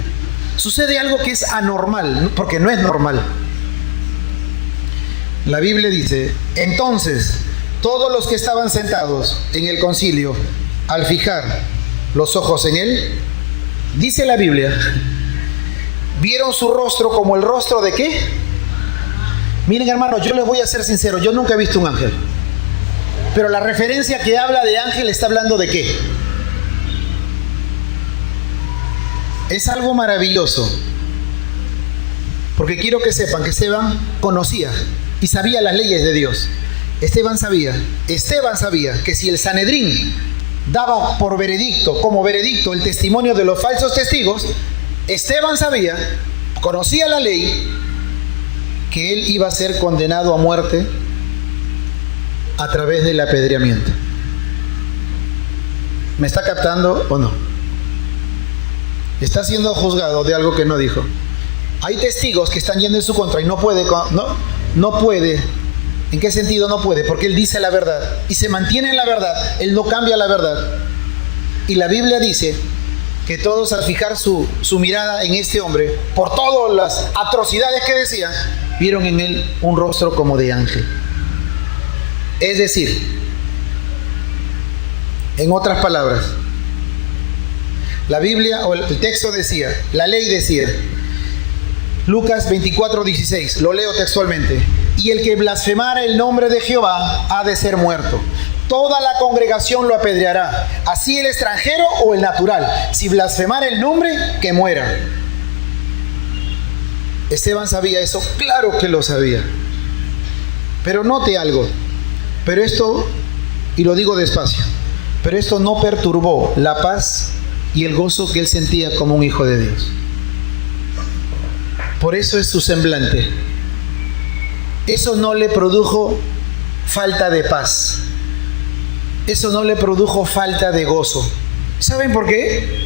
Sucede algo que es anormal, porque no es normal. La Biblia dice, entonces todos los que estaban sentados en el concilio, al fijar los ojos en él, dice la Biblia, vieron su rostro como el rostro de ¿qué? Miren, hermanos, yo les voy a ser sincero, yo nunca he visto un ángel. Pero la referencia que habla de ángel está hablando de ¿qué? Es algo maravilloso. Porque quiero que sepan que Esteban conocía y sabía las leyes de Dios. Esteban sabía que si el Sanedrín daba por veredicto, como veredicto, el testimonio de los falsos testigos, Esteban sabía, conocía la ley, que él iba a ser condenado a muerte a través del apedreamiento. ¿Me está captando o no? Está siendo juzgado de algo que no dijo. Hay testigos que están yendo en su contra y no puede. ¿En qué sentido no puede? Porque él dice la verdad y se mantiene en la verdad. Él no cambia la verdad. Y la Biblia dice que todos, al fijar su mirada en este hombre, por todas las atrocidades que decía, vieron en él un rostro como de ángel. Es decir, en otras palabras, la Biblia o el texto decía, la ley decía, Lucas 24:16, lo leo textualmente: y el que blasfemara el nombre de Jehová ha de ser muerto. Toda la congregación lo apedreará, así el extranjero o el natural. Si blasfemara el nombre, que muera. Esteban sabía eso, claro que lo sabía. Pero note algo, pero esto, y lo digo despacio, pero esto no perturbó la paz y el gozo que él sentía como un hijo de Dios. Por eso es su semblante. Eso no le produjo falta de paz. Eso no le produjo falta de gozo. ¿Saben por qué?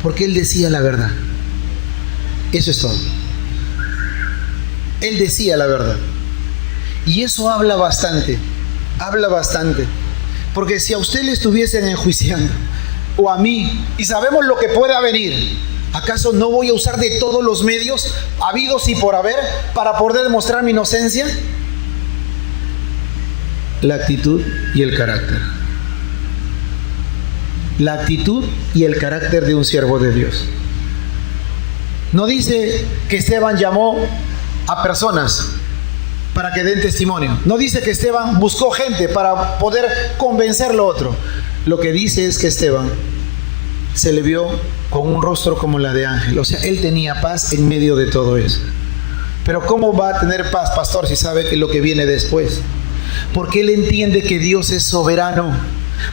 Porque él decía la verdad. Eso es todo. Él decía la verdad. Y eso habla bastante. Habla bastante. Porque si a usted le estuviesen enjuiciando, o a mí, y sabemos lo que pueda venir, ¿acaso no voy a usar de todos los medios habidos y por haber para poder demostrar mi inocencia? La actitud y el carácter. La actitud y el carácter de un siervo de Dios. No dice que Esteban llamó a personas para que den testimonio. No dice que Esteban buscó gente para poder convencer lo otro. Lo que dice es que Esteban se le vio con un rostro como la de ángel. O sea, él tenía paz en medio de todo eso. Pero ¿cómo va a tener paz, pastor, si sabe que lo que viene después? Porque él entiende que Dios es soberano.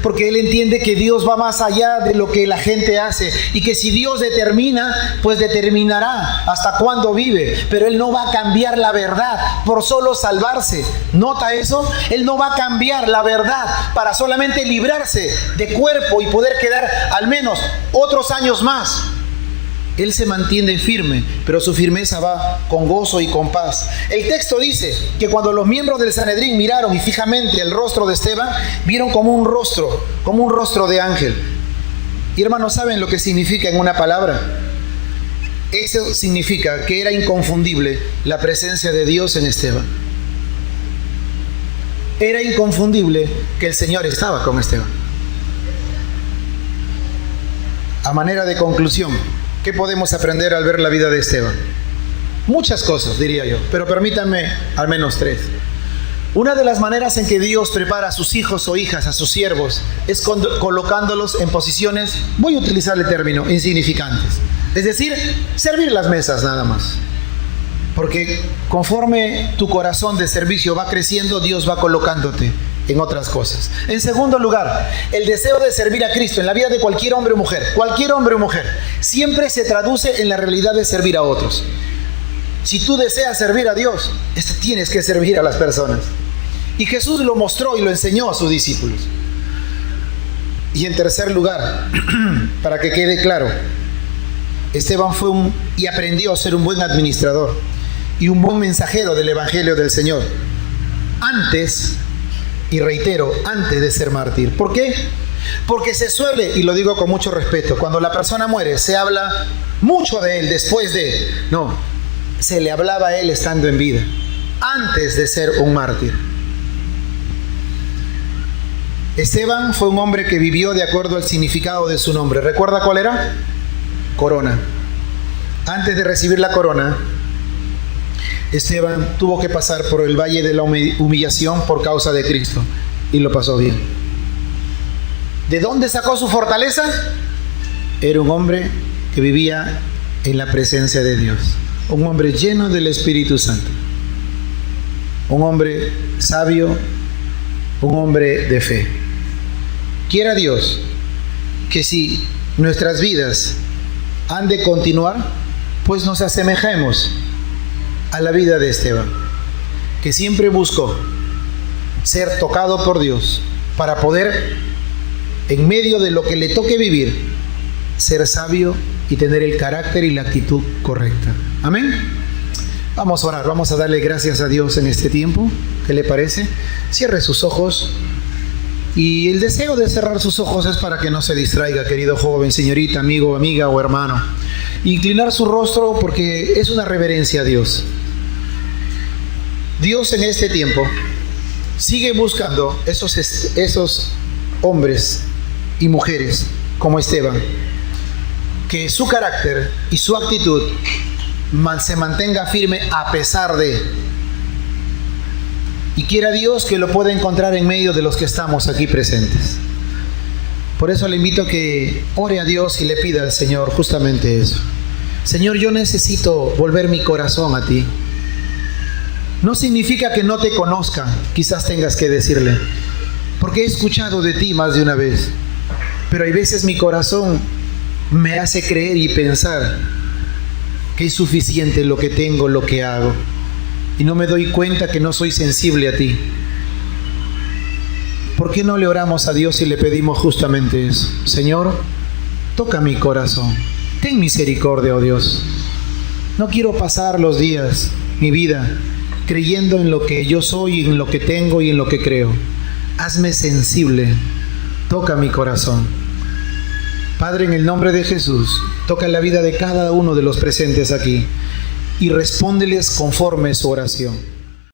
Porque él entiende que Dios va más allá de lo que la gente hace. Y que si Dios determina, pues determinará hasta cuándo vive. Pero él no va a cambiar la verdad por solo salvarse. ¿Nota eso? Él no va a cambiar la verdad para solamente librarse de cuerpo y poder quedar al menos otros años más. Él se mantiene firme, pero su firmeza va con gozo y con paz. El texto dice que cuando los miembros del Sanedrín miraron y fijamente el rostro de Esteban, vieron como un rostro de ángel. Y hermanos, ¿saben lo que significa en una palabra? Eso significa que era inconfundible la presencia de Dios en Esteban. Era inconfundible que el Señor estaba con Esteban. A manera de conclusión, ¿qué podemos aprender al ver la vida de Esteban? Muchas cosas, diría yo, pero permítanme al menos 3. Una de las maneras en que Dios prepara a sus hijos o hijas, a sus siervos, es colocándolos en posiciones, voy a utilizar el término, insignificantes. Es decir, servir las mesas nada más. Porque conforme tu corazón de servicio va creciendo, Dios va colocándote en otras cosas. En segundo lugar, el deseo de servir a Cristo en la vida de cualquier hombre o mujer, siempre se traduce en la realidad de servir a otros. Si tú deseas servir a Dios, tienes que servir a las personas. Y Jesús lo mostró y lo enseñó a sus discípulos. Y en tercer lugar, para que quede claro, Esteban y aprendió a ser un buen administrador y un buen mensajero del Evangelio del Señor. Antes de ser mártir. ¿Por qué? Porque se suele, y lo digo con mucho respeto, cuando la persona muere, se habla mucho de él después de... No, se le hablaba a él estando en vida, antes de ser un mártir. Esteban fue un hombre que vivió de acuerdo al significado de su nombre. ¿Recuerda cuál era? Corona. Antes de recibir la corona, Esteban tuvo que pasar por el valle de la humillación por causa de Cristo, y lo pasó bien. ¿De dónde sacó su fortaleza? Era un hombre que vivía en la presencia de Dios. un hombre lleno del Espíritu Santo, un hombre sabio, un hombre de fe. Quiera Dios que si nuestras vidas han de continuar, pues nos asemejemos a la vida de Esteban, que siempre buscó ser tocado por Dios para poder, en medio de lo que le toque vivir, ser sabio y tener el carácter y la actitud correcta. Amén. Vamos a orar, vamos a darle gracias a Dios en este tiempo. ¿Qué le parece? Cierre sus ojos. Y el deseo de cerrar sus ojos es para que no se distraiga, querido joven, señorita, amigo, amiga o hermano. Inclinar su rostro porque es una reverencia a Dios. Dios en este tiempo sigue buscando esos hombres y mujeres como Esteban, que su carácter y su actitud se mantenga firme a pesar de. Y quiera Dios que lo pueda encontrar en medio de los que estamos aquí presentes. Por eso le invito a que ore a Dios y le pida al Señor justamente eso. Señor, yo necesito volver mi corazón a ti. No significa que no te conozca, quizás tengas que decirle, porque he escuchado de ti más de una vez, pero hay veces mi corazón me hace creer y pensar que es suficiente lo que tengo, lo que hago, y no me doy cuenta que no soy sensible a ti. ¿Por qué no le oramos a Dios y le pedimos justamente eso? Señor, toca mi corazón, ten misericordia, oh Dios. No quiero pasar los días, mi vida, creyendo en lo que yo soy, en lo que tengo y en lo que creo. Hazme sensible, toca mi corazón. Padre, en el nombre de Jesús, toca la vida de cada uno de los presentes aquí y respóndeles conforme su oración.